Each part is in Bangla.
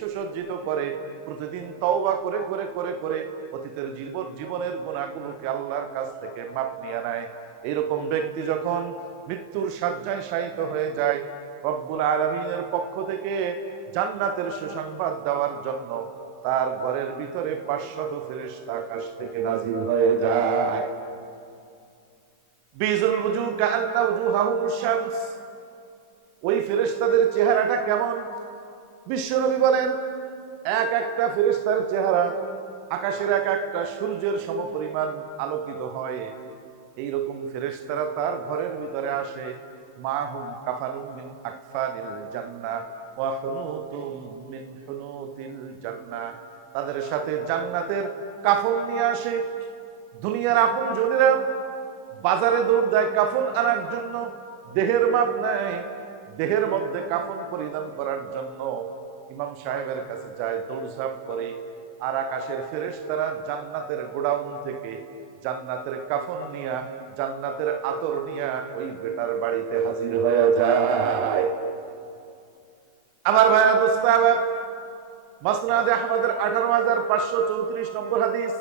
সুসজ্জিত করে, প্রতিদিন তওবা করে করে করে করে অতীতের জীবন, জীবনের গুণাগুলোকে আল্লাহর কাছ থেকে মাপ নিয়ে নেয়। এরকম ব্যক্তি যখন মৃত্যুর সাজ্জায় শায়িত হয়ে যায়, রব্বুল আলমিনের পক্ষ থেকে জান্নাতের সুসংবাদ দেওয়ার জন্য তার ঘরের ভিতরে পাঁচশত ফেরেশতা আকাশ থেকে নাজিল হয়ে যায়। বিজুল ওই ফেরেশতাদের চেহারাটা কেমন? বিশ্বনবী বলেন, এক একটা ফেরেশতার চেহারা আকাশের এক একটা সূর্যের সমপরিমাণ আলোকিত হয়। এই রকম ফেরেশতারা তার ঘরের ভিতরে আসে। মাহুম কাফালুম মিন আকফানিল জান্নাহ ওয়া হুনুতুম মিন হুনুতিল জান্নাহ। তাদের সাথে জান্নাতের কাফন নিয়ে আসে। দুনিয়ার আপন জনেরা বাজারে দৌড় দেয়, কাফন আনার জন্য দেহের মাপ নেয়। দেহের মধ্যে কাফন পরিধান করার জন্য ইমাম সাহেবের কাছে যায়, দৌড়ঝাঁপ করে আর আকাশের ফেরেশতারা জান্নাতের গোডাউন থেকে জান্নাতের কাফন নিয়া, জান্নাতের আতর নিয়া ওই বেটার বাড়িতে হাজির হয়ে যায়। আমার ভাইরা দোস্তাবা, মাসনাদ আহমদের আঠারো হাজার পাঁচশো চৌত্রিশ নম্বর হাদিস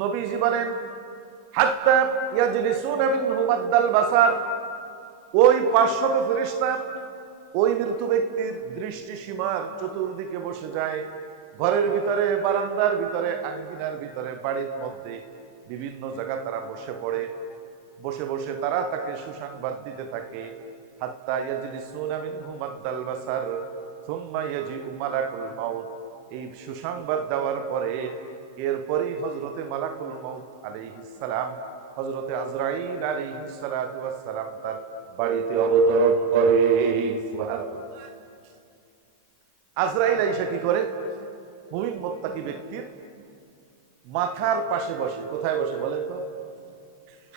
নবীজি বলেন, হাত্তা ইয়াজলিসুনা মিনহু মাদ্দাল বাসার। ওই পাঁচশত ফেরেশতা ওই মৃত্যু ব্যক্তির দৃষ্টি সীমার চতুর্দিকে বসে যায়। ঘরের ভিতরে, বারান্দার ভিতরে, আঙ্গিনার ভিতরে, বাড়ির মধ্যে বিভিন্ন জায়গা তারা বসে পড়ে। বসে বসে তারা তাকে সুসংবাদ দিতে থাকে। হাত্তা এই সুসংবাদ দেওয়ার পরে এরপরই হজরতে মালাকুল মাউত আলাইহিস সালাম হজরতে আজরাইল আলাইহিস সালাতু ওয়াস তার বাড়িতে অবতরণ করে। আজরাইল আইসা কি করে? মুমিন মোত্তাকি ব্যক্তির মাথার পাশে বসে। কোথায় বসে বলেন তো?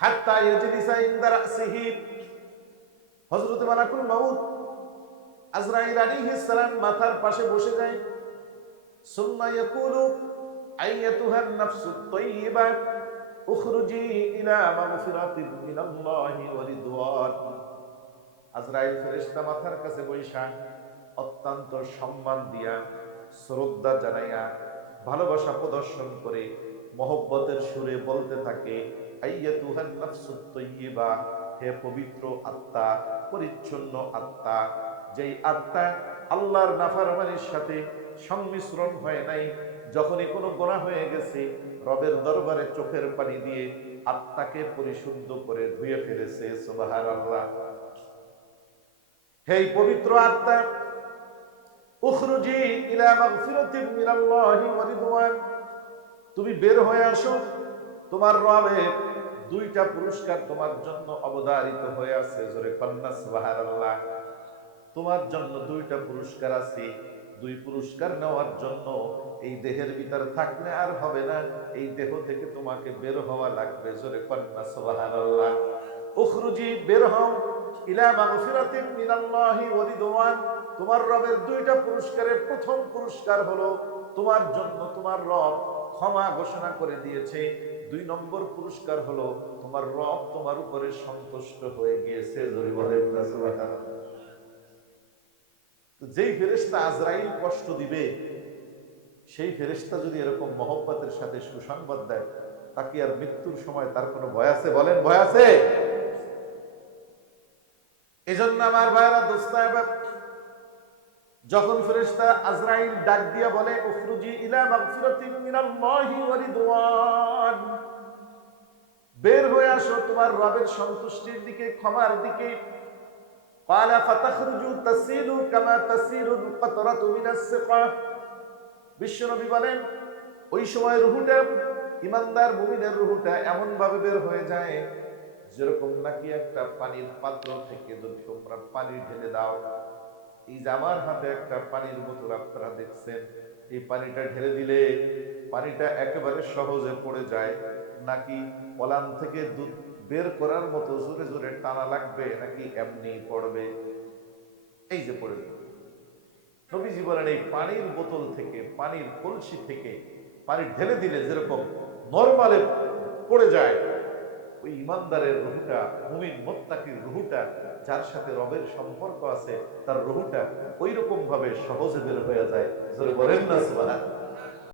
হাত্তা ইয়াজলিসা ইনদা রাসিহি। হযরত মালাকুল মাউত আজরাইল আলাইহিস সালাম মাথার পাশে বসে যায়। সুম্মা ইয়াকুলু আইয়াতুহা আন-নাফসুত তাইয়্যিবা উখরুজি ইলা মাগফিরাতিন মিনাল্লাহি ওয়া রিদওয়ান। আজরাইল ফেরেশতা মাথার কাছে অত্যন্ত সম্মান দিয়া, শ্রদ্ধা জানাইয়া, ভালোবাসা প্রদর্শন করে, মহব্বতের সুরে বলতে থাকে নাফসুত হে পবিত্র আত্মা, পরিচ্ছন্ন আত্মা, যেই আত্মা আল্লাহর নাফরমানির সাথে সংমিশ্রণ হয় নাই যখনই কোনো গোনা হয়ে গেছে, রবের দরবারে চোখের পানি দিয়ে আত্মাকে পরিশুদ্ধ করে ধুয়ে ফেলেছে সুবাহার আল্লাহ হে পবিত্র আত্মা, উখরুজি ইলা মাগফিরাতিন মিনাল্লাহি ওয়া রিদওয়ান। তুমি বের হয়ে আসো, তোমার রবের দুইটা পুরস্কার তোমার জন্য অবধারিত হয়ে আছে, জোরে তোমার জন্য দুইটা পুরস্কার আছে দুই পুরস্কার নেওয়ার জন্য এই দেহের ভিতর থাকলে আর হবে না, এই দেহ থেকে তোমাকে বের হওয়া লাগবে। জোরে কন্যা সুবহানাল্লাহ। উখরুজি, বের হও। ইলা মাগফিরাতিন মিনাল্লাহি ওয়া রিদওয়ান। তোমার রবের দুইটা পুরস্কারের প্রথম পুরস্কার হলো তোমার জন্য তোমার রব ক্ষমা ঘোষণা করে দিয়েছে। দুই নম্বর পুরস্কার হলো তোমার রব তোমার উপরে সন্তুষ্ট হয়ে গিয়েছে। জোরে বলেন তো যেই ফেরেশতা আজরাইল কষ্ট দিবে, সেই ফেরেশতা যদি এরকম মহব্বতের সাথে সুসংবাদ দেয়, তাকে আর মৃত্যুর সময় তার কোনো ভয় আছে? বলেন, ভয় আছে? এজন্য আমার ভাইরা দোস্তায়বা যখন ফেরেশতা আজরাইল ডাক দিয়া বলে উখরুজি ইলা মাগফিরাতিন মিনাল্লাহি ওয়া রিদওয়ান বের হয়ে আসো, তোমার রবের সন্তুষ্টির দিকে, ক্ষমার দিকে قال فتخرج تسيل كما تسيل القطرة من السقا বিশ্বনবী বলেন ওই সময় রুহুটা ইমানদার মুমিনের রুহুটা এমন ভাবে বের হয়ে যায় যেরকম নাকি একটা পানির পাত্র থেকে যদি তোমরা পানি ঢেলে দাও এই যে আমার হাতে একটা পানির বোতল আপনারা দেখছেন এই পানিটা ঢেলে দিলে পানিটা একেবারে সহজে পড়ে যায় নাকি পলান থেকে দুধ বের করার মতো জোরে জোরে টানা লাগবে নাকি এমনি পড়বে? এই যে পড়ে নবীজি বলেন, এই পানির বোতল থেকে, পানির কলসি থেকে, পানি ঢেলে দিলে যেরকম নর্মালে পড়ে যায়, ওই ইমানদারের রুহুটা, মুমিন মোত্তাকির রুহুটা, যার সাথে রবের সম্পর্ক আছে, তার রুহুটা ওই রকম ভাবে সহজে বের হয়ে যায়। বলেন না সুবহান